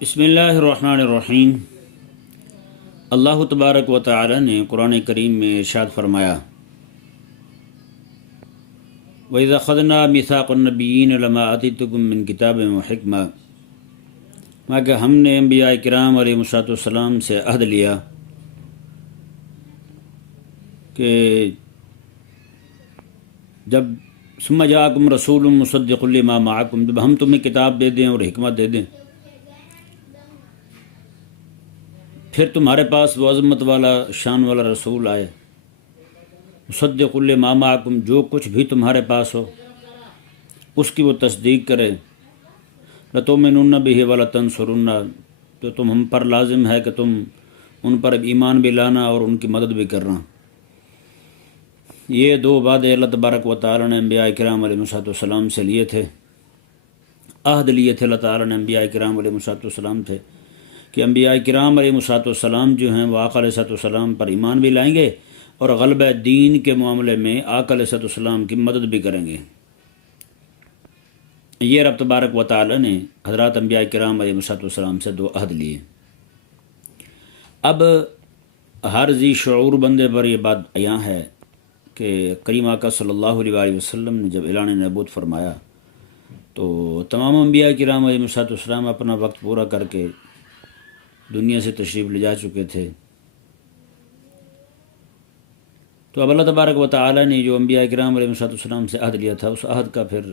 بسم اللہ الرحمن الرحیم۔ اللہ تبارک و تعالی نے قرآن کریم میں ارشاد فرمایا، وَإِذَا أَخَذْنَا مِيثَاقَ النَّبِيِّينَ لَمَا آتَيْتُكُم مِّن كِتَابٍ وَحِكْمَةٍ، کہ ہم نے انبیاء کرام علیہ السلام سے عہد لیا کہ جب ثم جاءکم رسول مصدق لما معکم، جب ہم تمہیں کتاب دے دیں اور حکمت دے دیں، پھر تمہارے پاس وہ عظمت والا شان والا رسول آئے، مصدق لما معکم، جو کچھ بھی تمہارے پاس ہو اس کی وہ تصدیق کرے، لتؤمنن بہ ولتنصرن، تو تم ہم پر لازم ہے کہ تم ان پر ایمان بھی لانا اور ان کی مدد بھی کرنا۔ یہ دو وعدے اللہ تبارک و تعالی نے انبیاء کرام علیہ السلام سے لیے تھے، عہد لیے تھے اللہ تعالی نے انبیاء کرام علیہ السلام تھے کہ انبیاء کرام علیہ السلام جو ہیں وہ آقا علیہ السلام پر ایمان بھی لائیں گے اور غلبہ دین کے معاملے میں آقا علیہ السلام کی مدد بھی کریں گے۔ یہ رب تبارک و تعالی نے حضرات انبیاء کرام علیہ السلام سے دو عہد لیے۔ اب ہر ذی شعور بندے پر یہ بات عیاں ہے کہ کریم آقا صلی اللہ علیہ وآلہ وسلم نے جب اعلان نبوت فرمایا تو تمام انبیاء کرام علیہ السلام اپنا وقت پورا کر کے دنیا سے تشریف لے جا چکے تھے۔ تو اب اللہ تبارک و تعالی نے جو انبیاء کرام علیہ السلام سے عہد لیا تھا، اس عہد کا پھر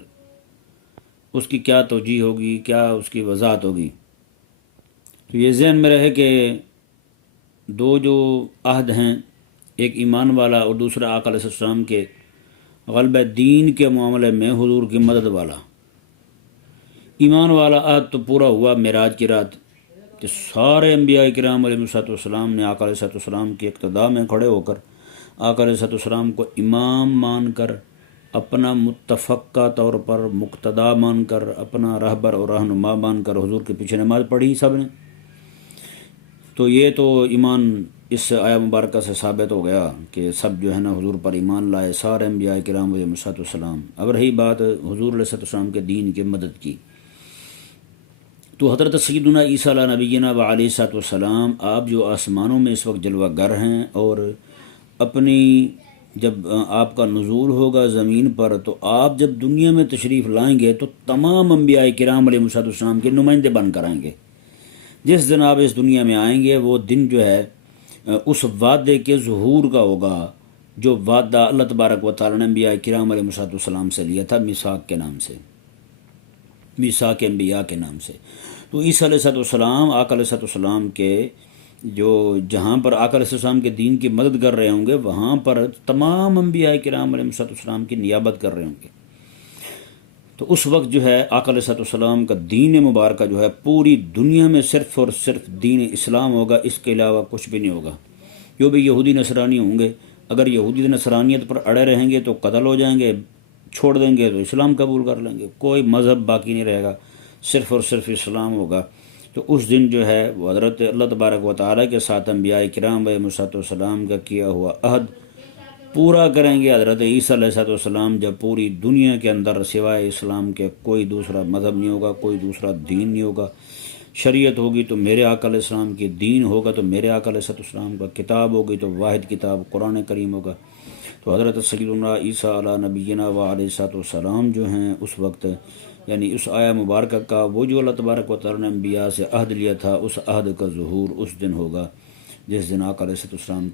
اس کی کیا توجیہ ہوگی، کیا اس کی وضاحت ہوگی، تو یہ ذہن میں رہے کہ دو جو عہد ہیں، ایک ایمان والا اور دوسرا آقا علیہ السلام کے غلبہ دین کے معاملے میں حضور کی مدد والا۔ ایمان والا عہد تو پورا ہوا معراج کی رات کہ سارے انبیاء کرام علیہ السلام نے آقا علیہ السلام کی اقتداء میں کھڑے ہو کر آقا علیہ السلام کو امام مان کر، اپنا متفقہ طور پر مقتدا مان کر، اپنا رہبر اور رہنما مان کر حضور کے پیچھے نماز پڑھی سب نے۔ تو یہ تو ایمان اس آیہ مبارکہ سے ثابت ہو گیا کہ سب جو ہے نا حضور پر ایمان لائے، سارے انبیاء کرام علیہ السلام۔ اب رہی بات حضور علیہ السلام کے دین کی مدد کی، تو حضرت سیدنا عیسیٰ علیہ نبینا و علیہ السلام آپ جو آسمانوں میں اس وقت جلوہ گر ہیں، اور اپنی جب آپ کا نزول ہوگا زمین پر تو آپ جب دنیا میں تشریف لائیں گے تو تمام انبیاء کرام علیہ السلام کے نمائندے بن کر آئیں گے۔ جس دن آپ اس دنیا میں آئیں گے وہ دن جو ہے اس وعدے کے ظہور کا ہوگا جو وعدہ اللہ تبارک و تعالی نے انبیاء کرام علیہ السلام سے لیا تھا، میثاق کے نام سے، میثاق انبیاء کے نام سے۔ تو عیسیٰ علیہ السلام آقا علیہ السلام کے جو جہاں پر آقا علیہ السلام کے دین کی مدد کر رہے ہوں گے، وہاں پر تمام انبیاء کرام علیہ السلام کی نیابت کر رہے ہوں گے۔ تو اس وقت جو ہے آقا علیہ السلام کا دین مبارکہ جو ہے پوری دنیا میں صرف اور صرف دین اسلام ہوگا، اس کے علاوہ کچھ بھی نہیں ہوگا۔ جو بھی یہودی نصرانی ہوں گے، اگر یہودی نصرانیت پر اڑے رہیں گے تو قتل ہو جائیں گے، چھوڑ دیں گے تو اسلام قبول کر لیں گے، کوئی مذہب باقی نہیں رہے گا، صرف اور صرف اسلام ہوگا۔ تو اس دن جو ہے وہ حضرت اللہ تبارک و تعالیٰ کے ساتھ انبیاء کرام علیہ السلام کا کیا ہوا عہد پورا کریں گے۔ حضرت عیسیٰ علیہ السلام جب پوری دنیا کے اندر سوائے اسلام کے کوئی دوسرا مذہب نہیں ہوگا، کوئی دوسرا دین نہیں ہوگا، شریعت ہوگی تو میرے آقا علیہ السلام کی، دین ہوگا تو میرے آقا علیہ السلام کا، کتاب ہوگی تو واحد کتاب قرآن کریم ہوگا۔ تو حضرت سیدنا عیسیٰ علیہ نبینا و علیہ السلام جو ہیں اس وقت، یعنی اس آیہ مبارکہ کا وہ جو اللہ تبارک و تعالیٰ نے انبیاء سے عہد لیا تھا، اس عہد کا ظہور اس دن ہوگا جس دن آقا علیہ السلام